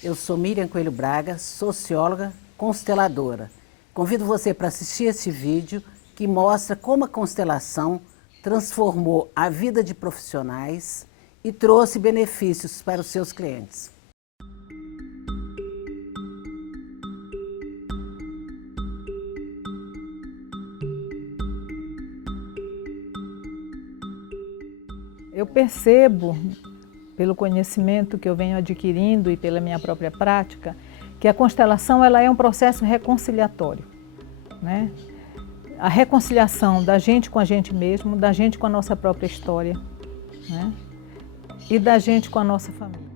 Eu sou Miriam Coelho Braga, socióloga, consteladora. Convido você para assistir esse vídeo que mostra como a constelação transformou a vida de profissionais e trouxe benefícios para os seus clientes. Eu percebo, pelo conhecimento que eu venho adquirindo e pela minha própria prática, que a constelação ela é um processo reconciliatório, né? A reconciliação da gente com a gente mesmo, da gente com a nossa própria história, né? E da gente com a nossa família.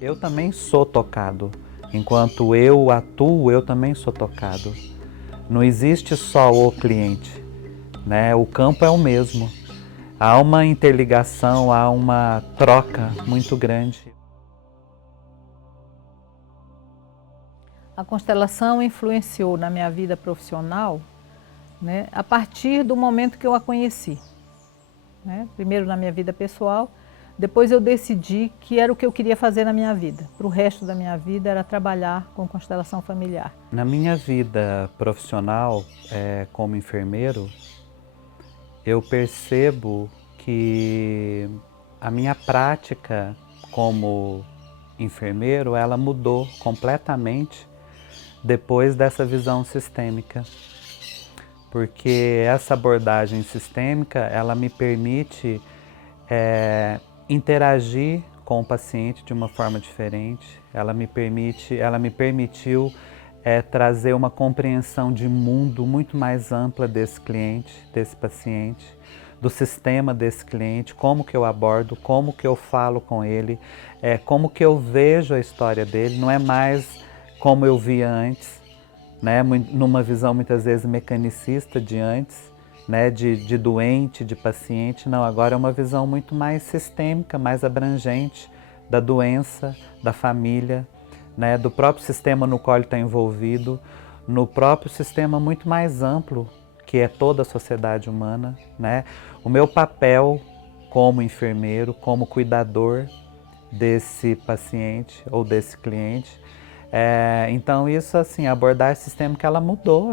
Eu também sou tocado. Enquanto eu atuo, eu também sou tocado. Não existe só o cliente, né? O campo é o mesmo. Há uma interligação, há uma troca muito grande. A constelação influenciou na minha vida profissional, né, a partir do momento que eu a conheci, né? Primeiro na minha vida pessoal, depois eu decidi que era o que eu queria fazer na minha vida. Para o resto da minha vida era trabalhar com constelação familiar. Na minha vida profissional, como enfermeiro, eu percebo que a minha prática como enfermeiro, ela mudou completamente depois dessa visão sistêmica. Porque essa abordagem sistêmica, ela me permite interagir com o paciente de uma forma diferente. Ela me permitiu trazer uma compreensão de mundo muito mais ampla desse cliente, desse paciente, do sistema desse cliente, como que eu abordo, como que eu falo com ele, como que eu vejo a história dele. Não é mais como eu via antes, né? Numa visão muitas vezes mecanicista de antes, né? De doente, de paciente. Não, agora é uma visão muito mais sistêmica, mais abrangente da doença, da família, né? Do próprio sistema no qual ele está envolvido, no próprio sistema muito mais amplo, que é toda a sociedade humana, né? O meu papel como enfermeiro, como cuidador desse paciente ou desse cliente. Então isso assim, a abordagem sistêmica ela mudou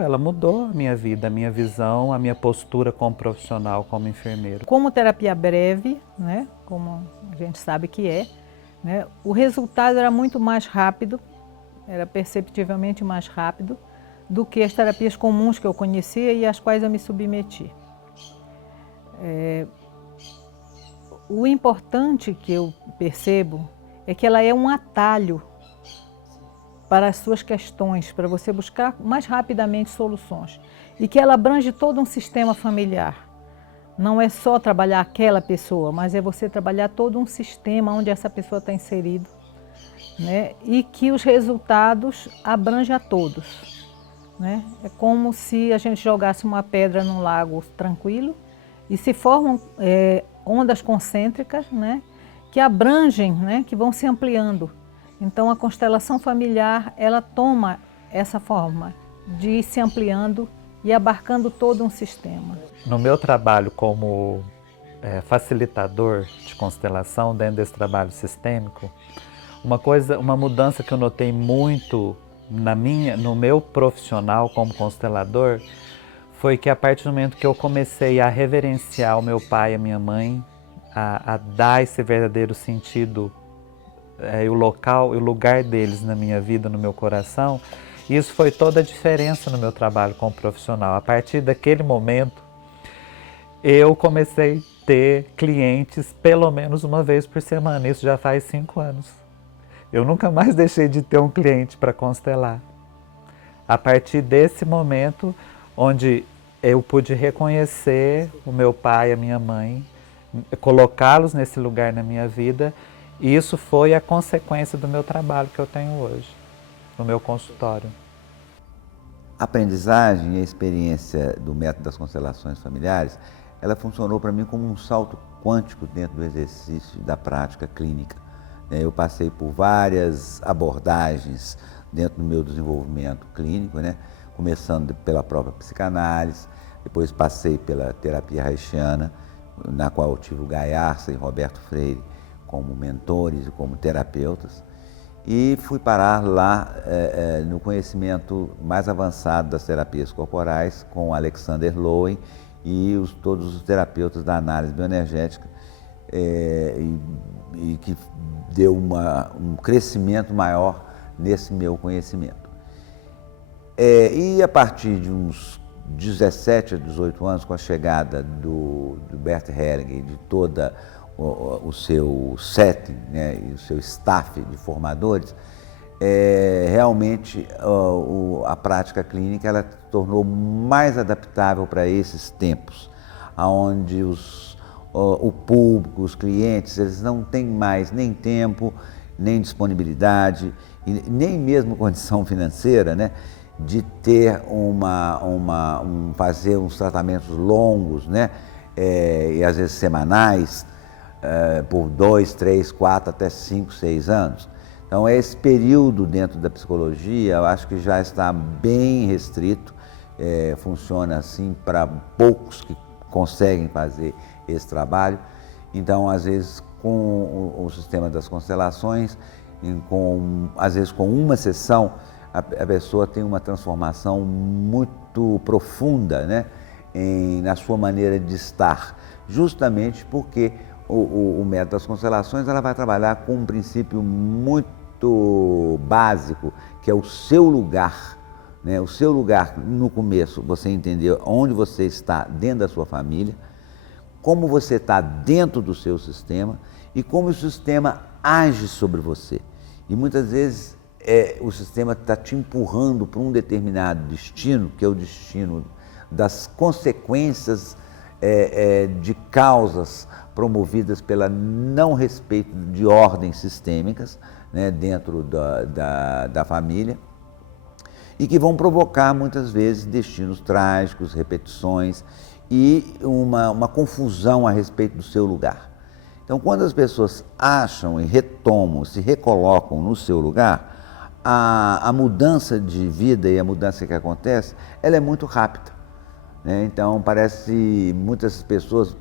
a minha vida, a minha visão, a minha postura como profissional, como enfermeiro. Como terapia breve, né, como a gente sabe que né, o resultado era muito mais rápido, era perceptivelmente mais rápido do que as terapias comuns que eu conhecia e às quais eu me submeti. O importante que eu percebo é que ela é um atalho para as suas questões, para você buscar mais rapidamente soluções. E que ela abrange todo um sistema familiar. Não é só trabalhar aquela pessoa, mas é você trabalhar todo um sistema onde essa pessoa está inserida, né? E que os resultados abrangem a todos, né? É como se a gente jogasse uma pedra num lago tranquilo e se formam ondas concêntricas, né? Que abrangem, né? Que vão se ampliando. Então a constelação familiar, ela toma essa forma de ir se ampliando e abarcando todo um sistema. No meu trabalho como facilitador de constelação, dentro desse trabalho sistêmico, uma mudança que eu notei muito no meu profissional como constelador, foi que a partir do momento que eu comecei a reverenciar o meu pai e a minha mãe, a dar esse verdadeiro sentido, o local e o lugar deles na minha vida, no meu coração, isso foi toda a diferença no meu trabalho como profissional. A partir daquele momento, eu comecei a ter clientes pelo menos uma vez por semana. Isso já faz 5 anos. Eu nunca mais deixei de ter um cliente para constelar. A partir desse momento, onde eu pude reconhecer o meu pai e a minha mãe, colocá-los nesse lugar na minha vida, e isso foi a consequência do meu trabalho que eu tenho hoje, no meu consultório. A aprendizagem e a experiência do método das constelações familiares, ela funcionou para mim como um salto quântico dentro do exercício da prática clínica. Eu passei por várias abordagens dentro do meu desenvolvimento clínico, né? Começando pela própria psicanálise, depois passei pela terapia haitiana, na qual eu tive o Guy Arce e Roberto Freire como mentores e como terapeutas, e fui parar lá no conhecimento mais avançado das terapias corporais com Alexander Lowen e todos os terapeutas da análise bioenergética, e que deu um crescimento maior nesse meu conhecimento. E a partir de uns 17 a 18 anos, com a chegada do Bert Hellinger e de toda o seu setting, né, e o seu staff de formadores, realmente a prática clínica ela se tornou mais adaptável para esses tempos, onde o público, os clientes, eles não têm mais nem tempo, nem disponibilidade, e nem mesmo condição financeira, né, de ter fazer uns tratamentos longos, né, e às vezes semanais, por 2, 3, 4, até 5, 6 anos. Então esse período dentro da psicologia, eu acho que já está bem restrito, funciona assim para poucos que conseguem fazer esse trabalho. Então, às vezes, com o sistema das constelações, às vezes com uma sessão, a pessoa tem uma transformação muito profunda, né, na sua maneira de estar, justamente porque o método das constelações ela vai trabalhar com um princípio muito básico, que é o seu lugar, né? O seu lugar no começo, você entender onde você está dentro da sua família, como você está dentro do seu sistema e como o sistema age sobre você. E muitas vezes o sistema está te empurrando para um determinado destino, que é o destino das consequências de causas promovidas pelo não respeito de ordens sistêmicas, né, dentro da família, e que vão provocar muitas vezes destinos trágicos, repetições e uma confusão a respeito do seu lugar. Então, quando as pessoas acham e retomam, se recolocam no seu lugar, a mudança de vida e a mudança que acontece, ela é muito rápida, né? Então, parece muitas pessoas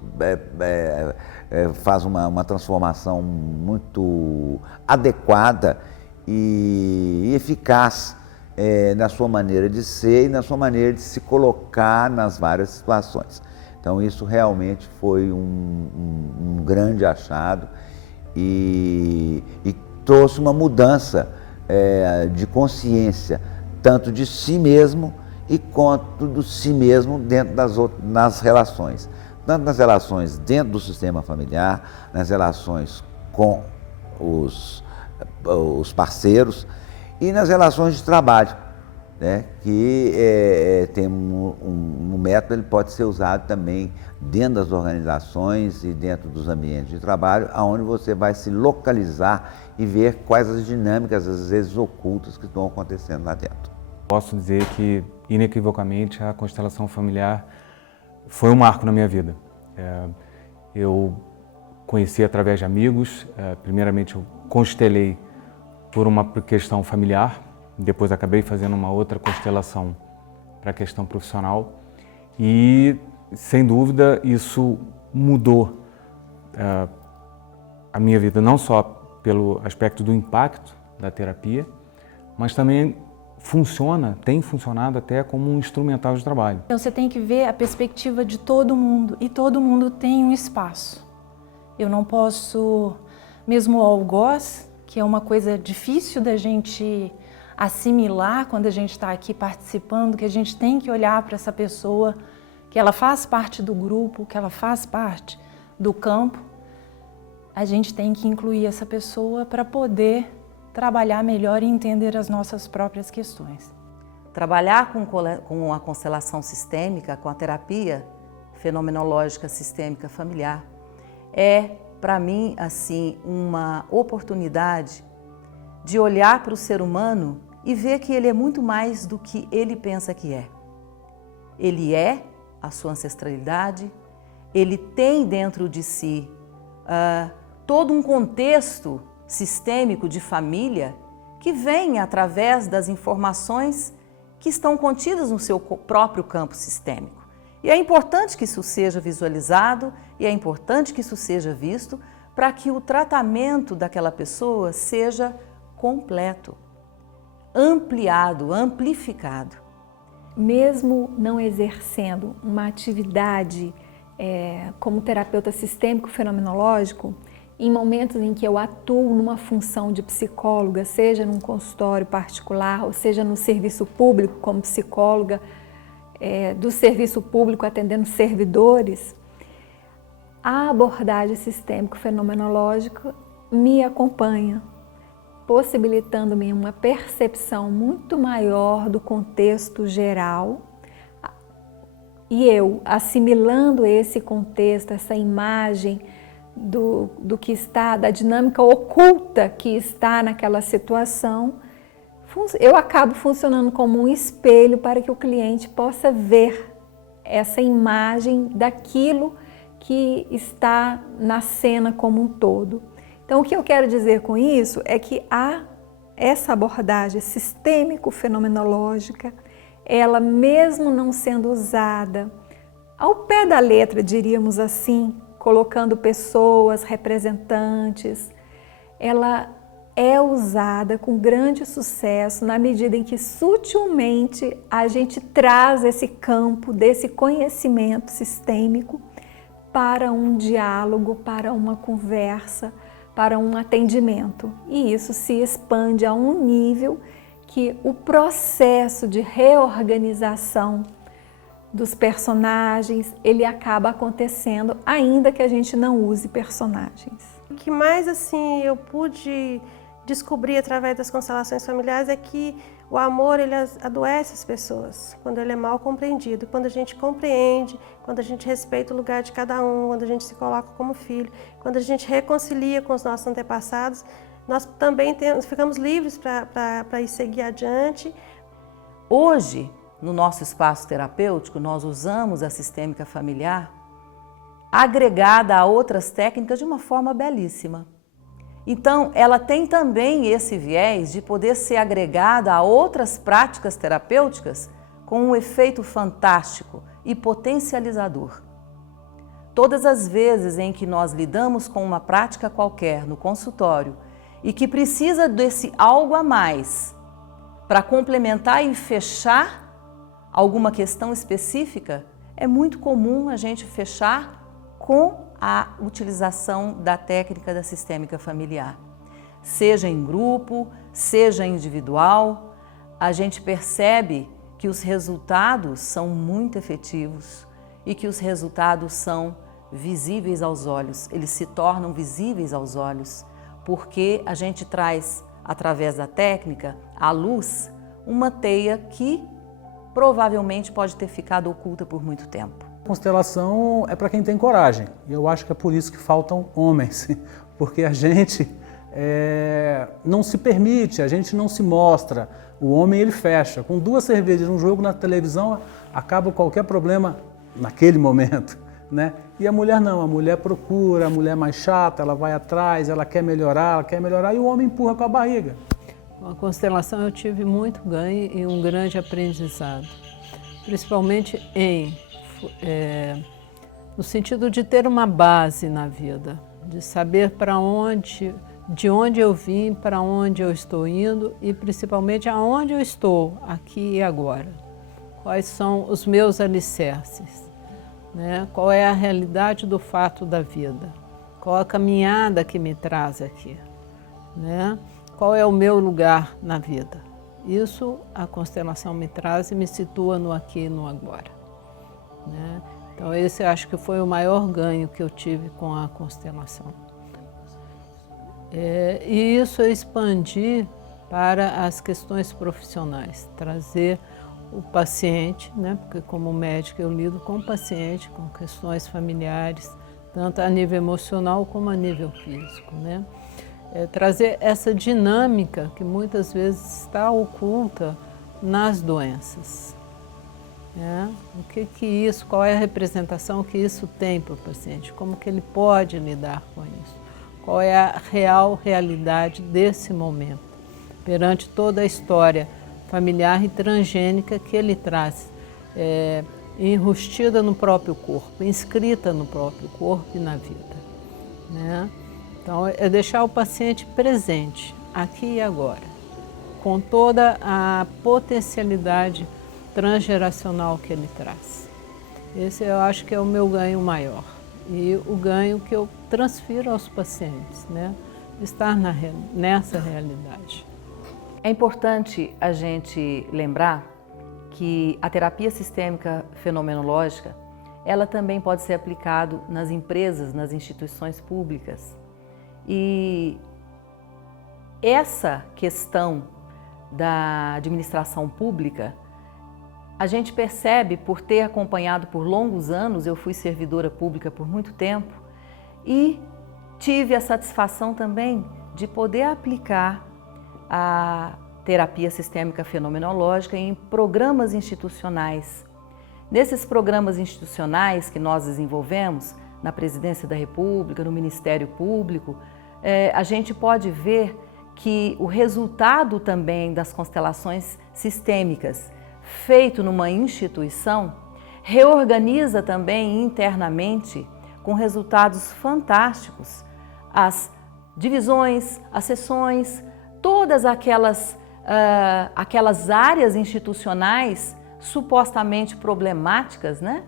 fazem uma transformação muito adequada e eficaz na sua maneira de ser e na sua maneira de se colocar nas várias situações. Então isso realmente foi um grande achado e trouxe uma mudança de consciência, tanto de si mesmo e quanto do si mesmo dentro nas relações. Tanto nas relações dentro do sistema familiar, nas relações com os parceiros e nas relações de trabalho, né? Que tem um método, ele pode ser usado também dentro das organizações e dentro dos ambientes de trabalho, onde você vai se localizar e ver quais as dinâmicas, às vezes ocultas, que estão acontecendo lá dentro. Posso dizer que, inequivocamente, a constelação familiar foi um marco na minha vida. Eu conheci através de amigos, primeiramente eu constelei por uma questão familiar, depois acabei fazendo uma outra constelação para a questão profissional e, sem dúvida, isso mudou a minha vida, não só pelo aspecto do impacto da terapia, mas também tem funcionado até como um instrumental de trabalho. Então você tem que ver a perspectiva de todo mundo e todo mundo tem um espaço. Eu não posso, mesmo o algoz, que é uma coisa difícil da gente assimilar quando a gente está aqui participando, que a gente tem que olhar para essa pessoa, que ela faz parte do grupo, que ela faz parte do campo, a gente tem que incluir essa pessoa para poder trabalhar melhor e entender as nossas próprias questões. Trabalhar com a constelação sistêmica, com a terapia fenomenológica sistêmica familiar, é, para mim, assim, uma oportunidade de olhar para o ser humano e ver que ele é muito mais do que ele pensa que é. Ele é a sua ancestralidade, ele tem dentro de si todo um contexto sistêmico de família que vem através das informações que estão contidas no seu próprio campo sistêmico. E é importante que isso seja visualizado e é importante que isso seja visto para que o tratamento daquela pessoa seja completo, ampliado, amplificado. Mesmo não exercendo uma atividade como terapeuta sistêmico fenomenológico, em momentos em que eu atuo numa função de psicóloga, seja num consultório particular ou seja no serviço público como psicóloga, do serviço público atendendo servidores, a abordagem sistêmico-fenomenológica me acompanha, possibilitando-me uma percepção muito maior do contexto geral e eu, assimilando esse contexto, essa imagem do que está, da dinâmica oculta que está naquela situação, eu acabo funcionando como um espelho para que o cliente possa ver essa imagem daquilo que está na cena como um todo. Então, o que eu quero dizer com isso é que essa abordagem sistêmico-fenomenológica, ela mesmo não sendo usada ao pé da letra, diríamos assim, colocando pessoas, representantes, ela é usada com grande sucesso na medida em que sutilmente a gente traz esse campo desse conhecimento sistêmico para um diálogo, para uma conversa, para um atendimento. E isso se expande a um nível que o processo de reorganização dos personagens, ele acaba acontecendo, ainda que a gente não use personagens. O que mais assim eu pude descobrir através das constelações familiares é que o amor, ele adoece as pessoas quando ele é mal compreendido. Quando a gente compreende, quando a gente respeita o lugar de cada um, quando a gente se coloca como filho, quando a gente reconcilia com os nossos antepassados, nós também ficamos livres para ir seguir adiante. Hoje, no nosso espaço terapêutico, nós usamos a sistêmica familiar agregada a outras técnicas de uma forma belíssima. Então, ela tem também esse viés de poder ser agregada a outras práticas terapêuticas com um efeito fantástico e potencializador. Todas as vezes em que nós lidamos com uma prática qualquer no consultório e que precisa desse algo a mais para complementar e fechar alguma questão específica, é muito comum a gente fechar com a utilização da técnica da sistêmica familiar. Seja em grupo, seja individual, a gente percebe que os resultados são muito efetivos e que os resultados são visíveis aos olhos, eles se tornam visíveis aos olhos, porque a gente traz, através da técnica, à luz, uma teia que provavelmente pode ter ficado oculta por muito tempo. Constelação é para quem tem coragem, e eu acho que é por isso que faltam homens, porque a gente não se permite, a gente não se mostra. O homem, ele fecha. Com 2 cervejas, um jogo na televisão, acaba qualquer problema naquele momento, né? E a mulher não, a mulher procura, a mulher mais chata, ela vai atrás, ela quer melhorar, e o homem empurra com a barriga. Com a constelação eu tive muito ganho e um grande aprendizado, principalmente no sentido de ter uma base na vida, de saber de onde eu vim, para onde eu estou indo e principalmente aonde eu estou, aqui e agora. Quais são os meus alicerces, né? Qual é a realidade do fato da vida? Qual a caminhada que me traz aqui, né? Qual é o meu lugar na vida? Isso a constelação me traz e me situa no aqui e no agora, né? Então esse acho que foi o maior ganho que eu tive com a constelação. E isso eu expandi para as questões profissionais, trazer o paciente, né? Porque como médica eu lido com o paciente, com questões familiares, tanto a nível emocional como a nível físico, né? Trazer essa dinâmica que muitas vezes está oculta nas doenças. Né? Qual é a representação que isso tem para o paciente? Como que ele pode lidar com isso? Qual é a realidade desse momento? perante toda a história familiar e transgênica que ele traz, enrustida no próprio corpo, inscrita no próprio corpo e na vida, né? Então, é deixar o paciente presente, aqui e agora, com toda a potencialidade transgeracional que ele traz. Esse eu acho que é o meu ganho maior e o ganho que eu transfiro aos pacientes, né? Estar nessa realidade. É importante a gente lembrar que a terapia sistêmica fenomenológica, ela também pode ser aplicada nas empresas, nas instituições públicas. E essa questão da administração pública, a gente percebe por ter acompanhado por longos anos, eu fui servidora pública por muito tempo e tive a satisfação também de poder aplicar a terapia sistêmica fenomenológica em programas institucionais. Nesses programas institucionais que nós desenvolvemos, na Presidência da República, no Ministério Público, a gente pode ver que o resultado também das constelações sistêmicas feito numa instituição reorganiza também internamente com resultados fantásticos as divisões, as seções, todas aquelas áreas institucionais supostamente problemáticas, né?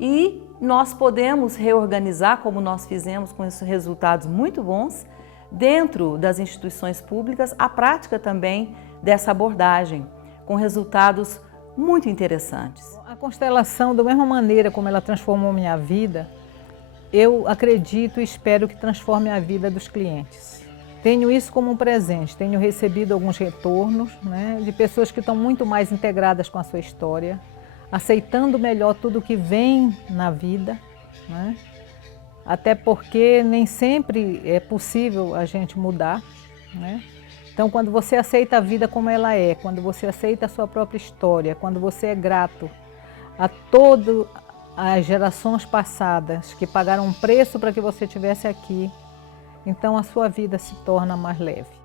E nós podemos reorganizar, como nós fizemos com esses resultados muito bons, dentro das instituições públicas, a prática também dessa abordagem, com resultados muito interessantes. A constelação, da mesma maneira como ela transformou minha vida, eu acredito e espero que transforme a vida dos clientes. Tenho isso como um presente, tenho recebido alguns retornos, né, de pessoas que estão muito mais integradas com a sua história, aceitando melhor tudo que vem na vida, né? Até porque nem sempre é possível a gente mudar, né? Então, quando você aceita a vida como ela é, quando você aceita a sua própria história, quando você é grato a todas as gerações passadas que pagaram um preço para que você estivesse aqui, então a sua vida se torna mais leve.